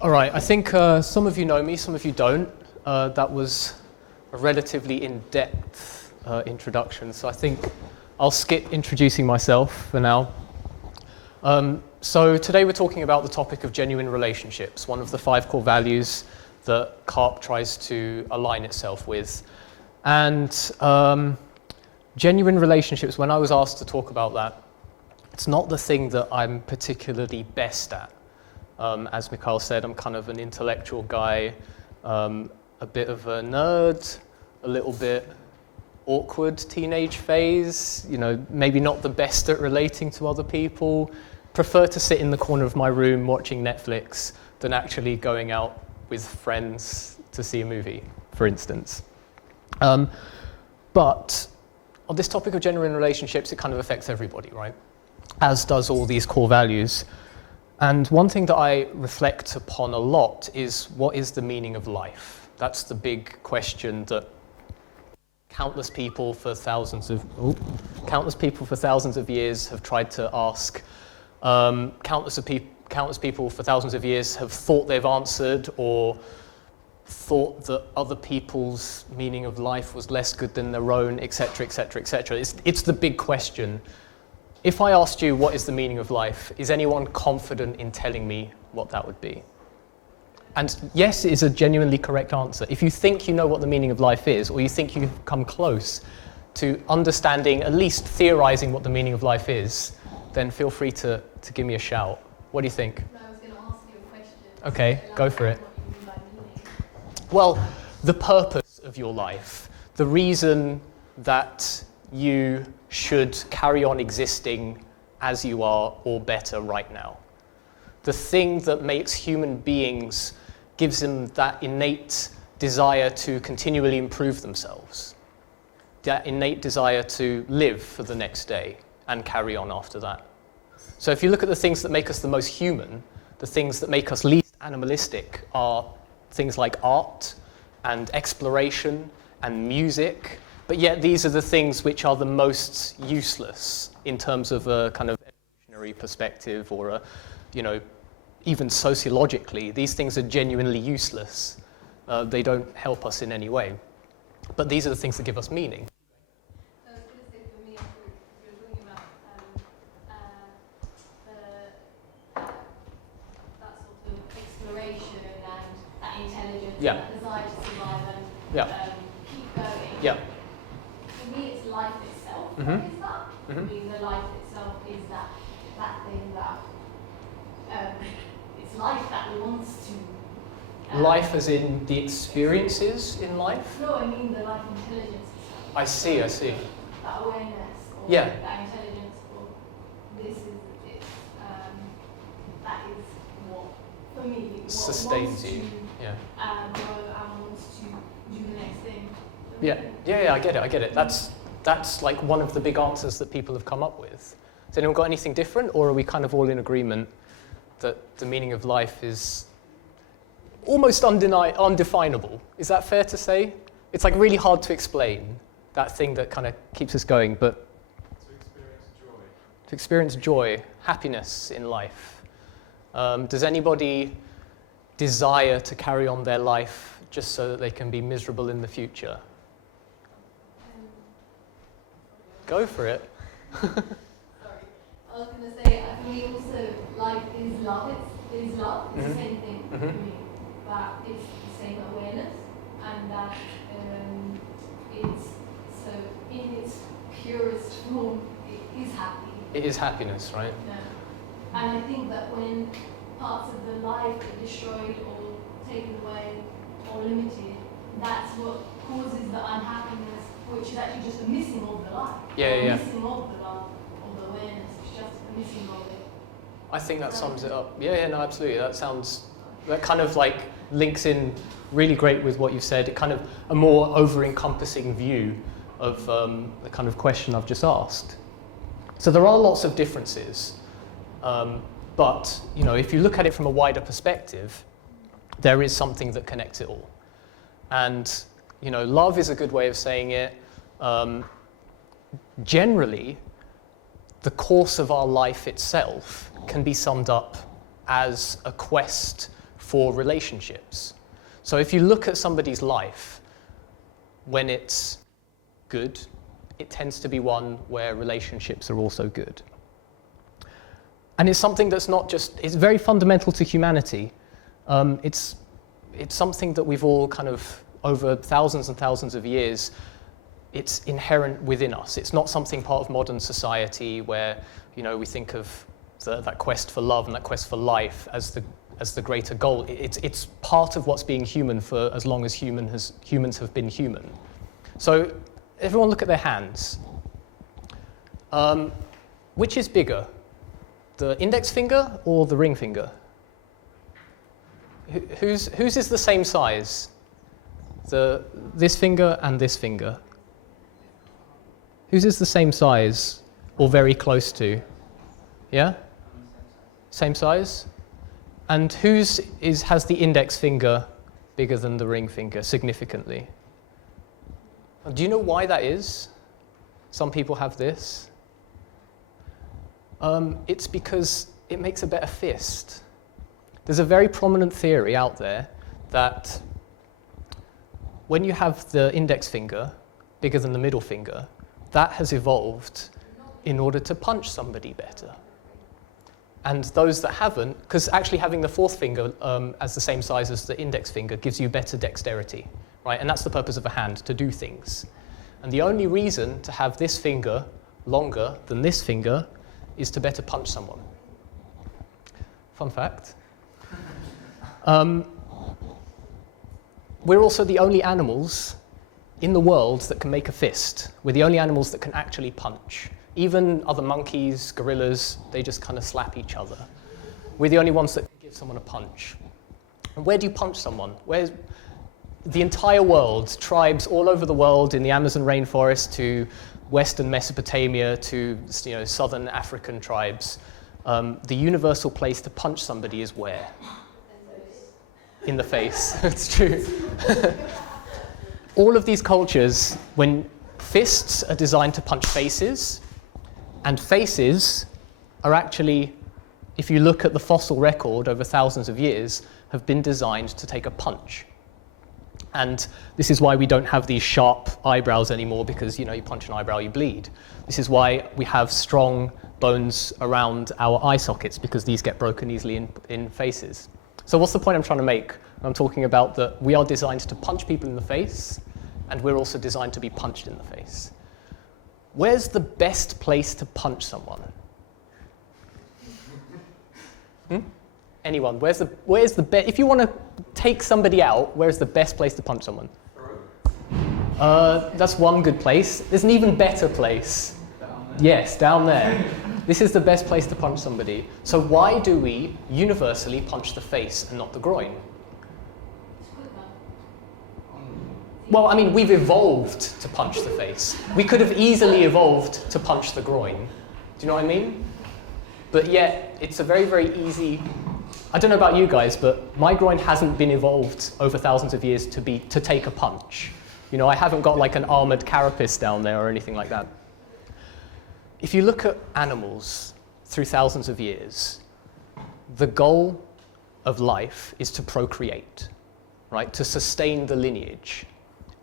All right, I think some of you know me, some of you don't. That was a relatively in-depth introduction, so I think I'll skip introducing myself for now. So today we're talking about the topic of genuine relationships, one of the 5 core values that CARP tries to align itself with. And genuine relationships, when I was asked to talk about that, it's not the thing that I'm particularly best at. As Mikhail said, I'm kind of an intellectual guy, a bit of a nerd, a little bit awkward teenage phase, maybe not the best at relating to other people, prefer to sit in the corner of my room watching Netflix than actually going out with friends to see a movie, for instance. But on this topic of genuine relationships, it kind of affects everybody, right? As does all these core values. And one thing that I reflect upon a lot is, what is the meaning of life? That's the big question that countless people for thousands of years have tried to ask. Countless people for thousands of years have thought they've answered, or thought that other people's meaning of life was less good than their own, etc., etc., etc. It's the big question. If I asked you what is the meaning of life, is anyone confident in telling me what that would be? And yes, it is a genuinely correct answer. If you think you know what the meaning of life is, or you think you've come close to understanding, at least theorizing what the meaning of life is, then feel free to give me a shout. What do you think? No, I was going to ask you a question. Okay, go for it. What you mean by meaning. Well, the purpose of your life, the reason that you should carry on existing as you are or better right now. The thing that makes human beings, gives them that innate desire to continually improve themselves, that innate desire to live for the next day and carry on after that. So if you look at the things that make us the most human, the things that make us least animalistic are things like art and exploration and music. But yet these are the things which are the most useless in terms of a kind of evolutionary perspective, or even sociologically. These things are genuinely useless. They don't help us in any way. But these are the things that give us meaning. I was going to say, for me, you're talking about that sort of exploration and that intelligence, Yeah. and that desire to survive and keep going. Yeah. For me, it's life itself. Mhm. What is that? Mhm. I mean, the life itself is that thing that it's life that wants to. Life as in the experiences in life? No, I mean the life intelligence itself. I see. That awareness, or Yeah. that intelligence, or this is it. That is what, for me, what Sustains wants you. to Yeah. grow and wants to do the next thing. Yeah, I get it. That's like one of the big answers that people have come up with. Has anyone got anything different, or are we kind of all in agreement that the meaning of life is almost undefinable? Is that fair to say? It's like really hard to explain, that thing that kind of keeps us going, but to experience joy, happiness in life. Does anybody desire to carry on their life just so that they can be miserable in the future? Go for it. Sorry. I was going to say, for me also, life is love. It's love. It's the same thing for me. But it's the same awareness, and that it's, so in its purest form, it is happy. It is happiness, right? Yeah. And I think that when parts of the life are destroyed or taken away or limited, that's what causes the unhappiness, which is actually just a missing of the life. Yeah. Missing of the love, of the awareness. It's just a missing of it. I think that sums it up. Yeah, no, absolutely. That kind of like links in really great with what you've said. It kind of a more over-encompassing view of the kind of question I've just asked. So there are lots of differences, but if you look at it from a wider perspective, there is something that connects it all. And love is a good way of saying it. Generally, the course of our life itself can be summed up as a quest for relationships. So if you look at somebody's life, when it's good, it tends to be one where relationships are also good. And it's something that's not just, it's very fundamental to humanity. It's something that we've all kind of, over thousands and thousands of years, it's inherent within us. It's not something part of modern society where, you know, we think of that quest for love and that quest for life as the greater goal. It's part of what's being human for as long as humans have been human. So everyone look at their hands. Which is bigger, the index finger or the ring finger? Whose is the same size? This finger and this finger. Whose is the same size or very close to? Yeah? Same size? And whose has the index finger bigger than the ring finger significantly? Do you know why that is? Some people have this. It's because it makes a better fist. There's a very prominent theory out there that when you have the index finger bigger than the middle finger, that has evolved in order to punch somebody better. And those that haven't, because actually having the fourth finger as the same size as the index finger gives you better dexterity, right? And that's the purpose of a hand, to do things. And the only reason to have this finger longer than this finger is to better punch someone. Fun fact. We're also the only animals in the world that can make a fist. We're the only animals that can actually punch. Even other monkeys, gorillas, they just kind of slap each other. We're the only ones that can give someone a punch. And where do you punch someone? Where's the entire world, tribes all over the world, in the Amazon rainforest to Western Mesopotamia to, you know, Southern African tribes, the universal place to punch somebody is where? In the face. It's true. All of these cultures, when fists are designed to punch faces, and faces are actually, if you look at the fossil record over thousands of years, have been designed to take a punch. And this is why we don't have these sharp eyebrows anymore, because, you know, you punch an eyebrow, you bleed. This is why we have strong bones around our eye sockets, because these get broken easily in faces. So what's the point I'm trying to make? I'm talking about that we are designed to punch people in the face, and we're also designed to be punched in the face. Where's the best place to punch someone? Anyone? Where's the best? If you want to take somebody out, where's the best place to punch someone? That's one good place. There's an even better place. Yes, down there. This is the best place to punch somebody. So why do we universally punch the face and not the groin? Well, I mean, we've evolved to punch the face. We could have easily evolved to punch the groin. Do you know what I mean? But yet, it's a very, very easy... I don't know about you guys, but my groin hasn't been evolved over thousands of years to take a punch. You know, I haven't got like an armored carapace down there or anything like that. If you look at animals through thousands of years, the goal of life is to procreate, right? To sustain the lineage.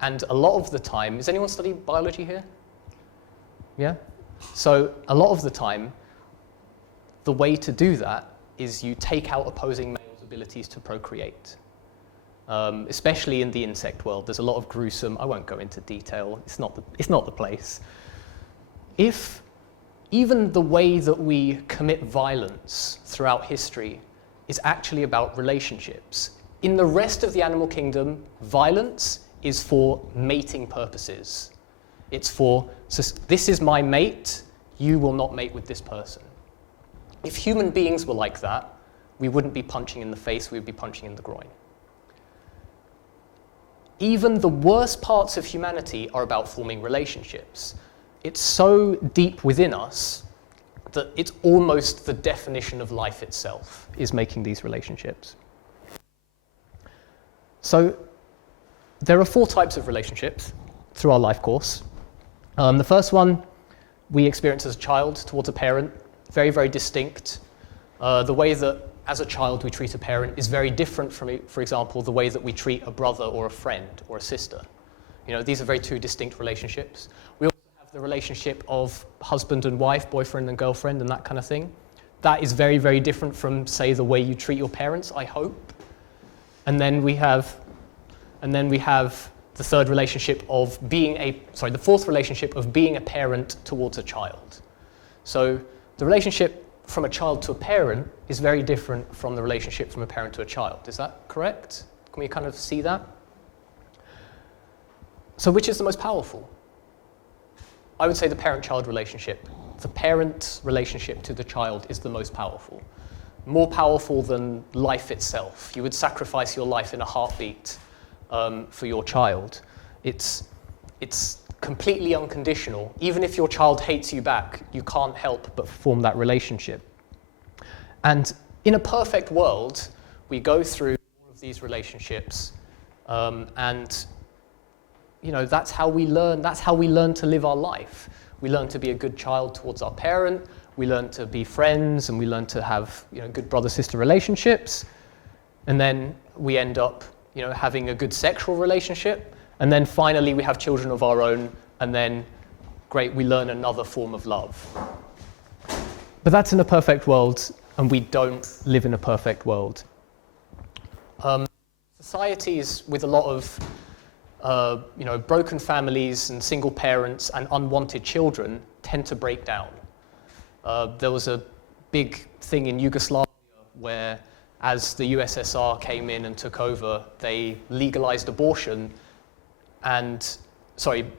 And a lot of the time, has anyone studied biology here? Yeah? So a lot of the time, the way to do that is you take out opposing males' abilities to procreate. Especially in the insect world, there's a lot of gruesome, I won't go into detail, it's not the place. If even the way that we commit violence throughout history is actually about relationships. In the rest of the animal kingdom, violence is for mating purposes. It's for, this is my mate, you will not mate with this person. If human beings were like that, we wouldn't be punching in the face, we would be punching in the groin. Even the worst parts of humanity are about forming relationships. It's so deep within us that it's almost the definition of life itself, is making these relationships. So there are 4 types of relationships through our life course. The first one we experience as a child towards a parent, very, very distinct. The way that as a child we treat a parent is very different from, for example, the way that we treat a brother or a friend or a sister. These are very two distinct relationships. We also have the relationship of husband and wife, boyfriend and girlfriend, and that kind of thing. That is very, very different from, say, the way you treat your parents, I hope. And then we have the third relationship of the fourth relationship of being a parent towards a child. So the relationship from a child to a parent is very different from the relationship from a parent to a child. Is that correct? Can we kind of see that? So which is the most powerful? I would say the parent-child relationship. The parent relationship to the child is the most powerful. More powerful than life itself. You would sacrifice your life in a heartbeat for your child. It's completely unconditional. Even if your child hates you back, you can't help but form that relationship. And in a perfect world, we go through all of these relationships, and that's how we learn. That's how we learn to live our life. We learn to be a good child towards our parent. We learn to be friends, and we learn to have good brother-sister relationships. And then we end up having a good sexual relationship. And then finally we have children of our own, and then, great, we learn another form of love. But that's in a perfect world, and we don't live in a perfect world. Societies with a lot of broken families and single parents and unwanted children tend to break down. There was a big thing in Yugoslavia where, as the USSR came in and took over, they legalized abortion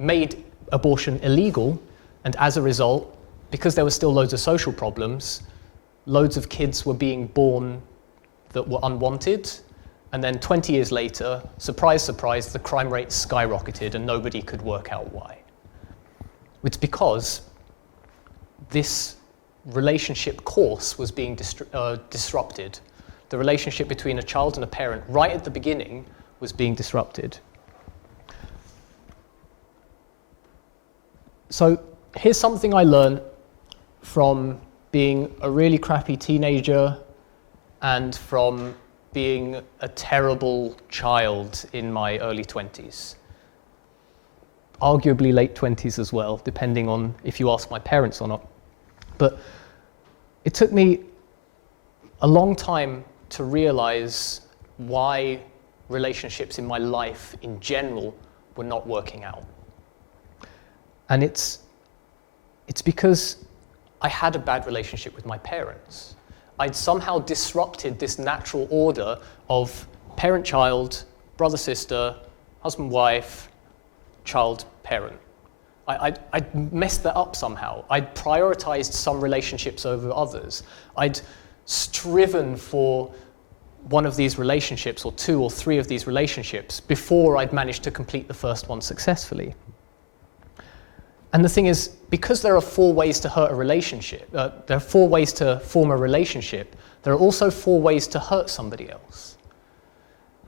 made abortion illegal, and as a result, because there were still loads of social problems, loads of kids were being born that were unwanted, and then 20 years later, surprise, surprise, the crime rate skyrocketed and nobody could work out why. It's because this relationship course was being disrupted. The relationship between a child and a parent right at the beginning was being disrupted. So here's something I learned from being a really crappy teenager and from being a terrible child in my early 20s. Arguably late 20s as well, depending on if you ask my parents or not. But it took me a long time to realize why relationships in my life in general were not working out. And it's because I had a bad relationship with my parents. I'd somehow disrupted this natural order of parent-child, brother-sister, husband-wife, child-parent. I'd messed that up somehow. I'd prioritized some relationships over others. I'd striven for one of these relationships, or two or three of these relationships, before I'd managed to complete the first one successfully. And the thing is, because there are 4 ways to hurt a relationship, there are 4 ways to form a relationship, there are also 4 ways to hurt somebody else.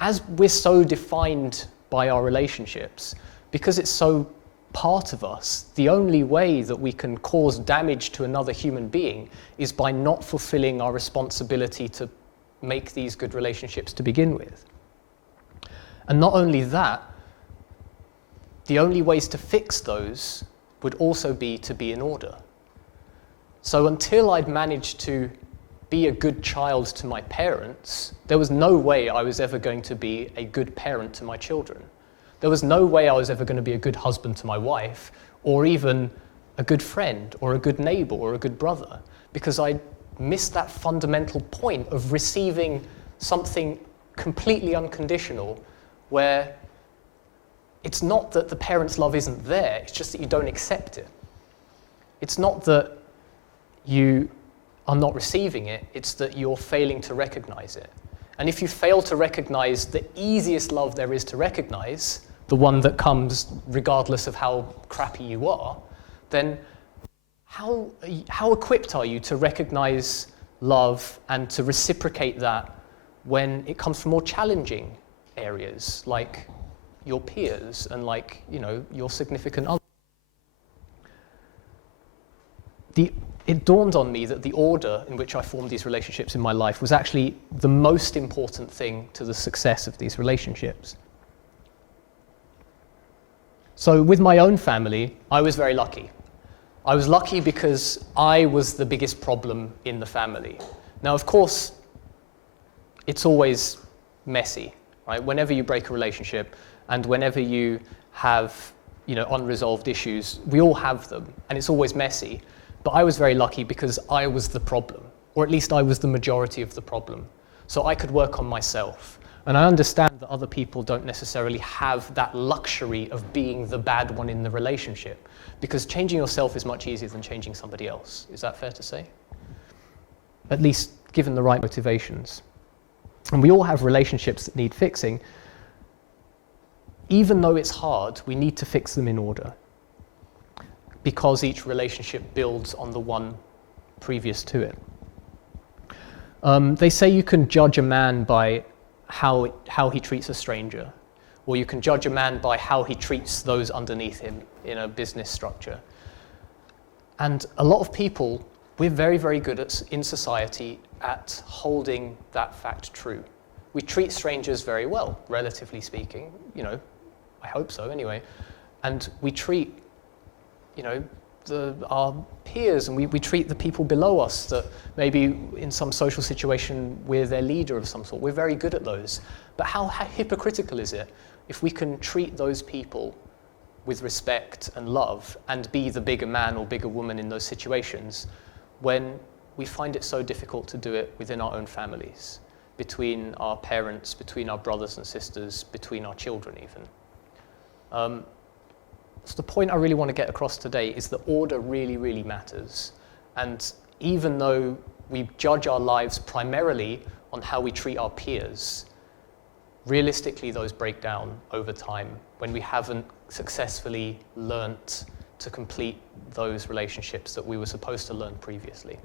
As we're so defined by our relationships, because it's so part of us, the only way that we can cause damage to another human being is by not fulfilling our responsibility to make these good relationships to begin with. And not only that, the only ways to fix those would also be to be in order. So until I'd managed to be a good child to my parents, there was no way I was ever going to be a good parent to my children. There was no way I was ever going to be a good husband to my wife, or even a good friend, or a good neighbor, or a good brother, because I missed that fundamental point of receiving something completely unconditional, where it's not that the parent's love isn't there, it's just that you don't accept it. It's not that you are not receiving it, it's that you're failing to recognize it. And if you fail to recognize the easiest love there is to recognize, the one that comes regardless of how crappy you are, then how equipped are you to recognize love and to reciprocate that when it comes from more challenging areas, like your peers and like, your significant other? it dawned on me that the order in which I formed these relationships in my life was actually the most important thing to the success of these relationships. So with my own family, I was very lucky. I was lucky because I was the biggest problem in the family. Now, of course, it's always messy, right? Whenever you break a relationship and whenever you have, unresolved issues, we all have them, and it's always messy. But I was very lucky because I was the problem, or at least I was the majority of the problem. So I could work on myself. And I understand that other people don't necessarily have that luxury of being the bad one in the relationship, because changing yourself is much easier than changing somebody else. Is that fair to say? At least given the right motivations. And we all have relationships that need fixing. Even though it's hard, we need to fix them in order, because each relationship builds on the one previous to it. They say you can judge a man by how he treats a stranger, or you can judge a man by how he treats those underneath him in a business structure. And a lot of people, we're very, very good in society at holding that fact true. We treat strangers very well, relatively speaking, I hope so anyway. And we treat, our peers, and we treat the people below us that maybe in some social situation we're their leader of some sort. We're very good at those. But how hypocritical is it if we can treat those people with respect and love and be the bigger man or bigger woman in those situations when we find it so difficult to do it within our own families, between our parents, between our brothers and sisters, between our children even. So the point I really want to get across today is that order really, really matters. And even though we judge our lives primarily on how we treat our peers, realistically those break down over time when we haven't successfully learnt to complete those relationships that we were supposed to learn previously.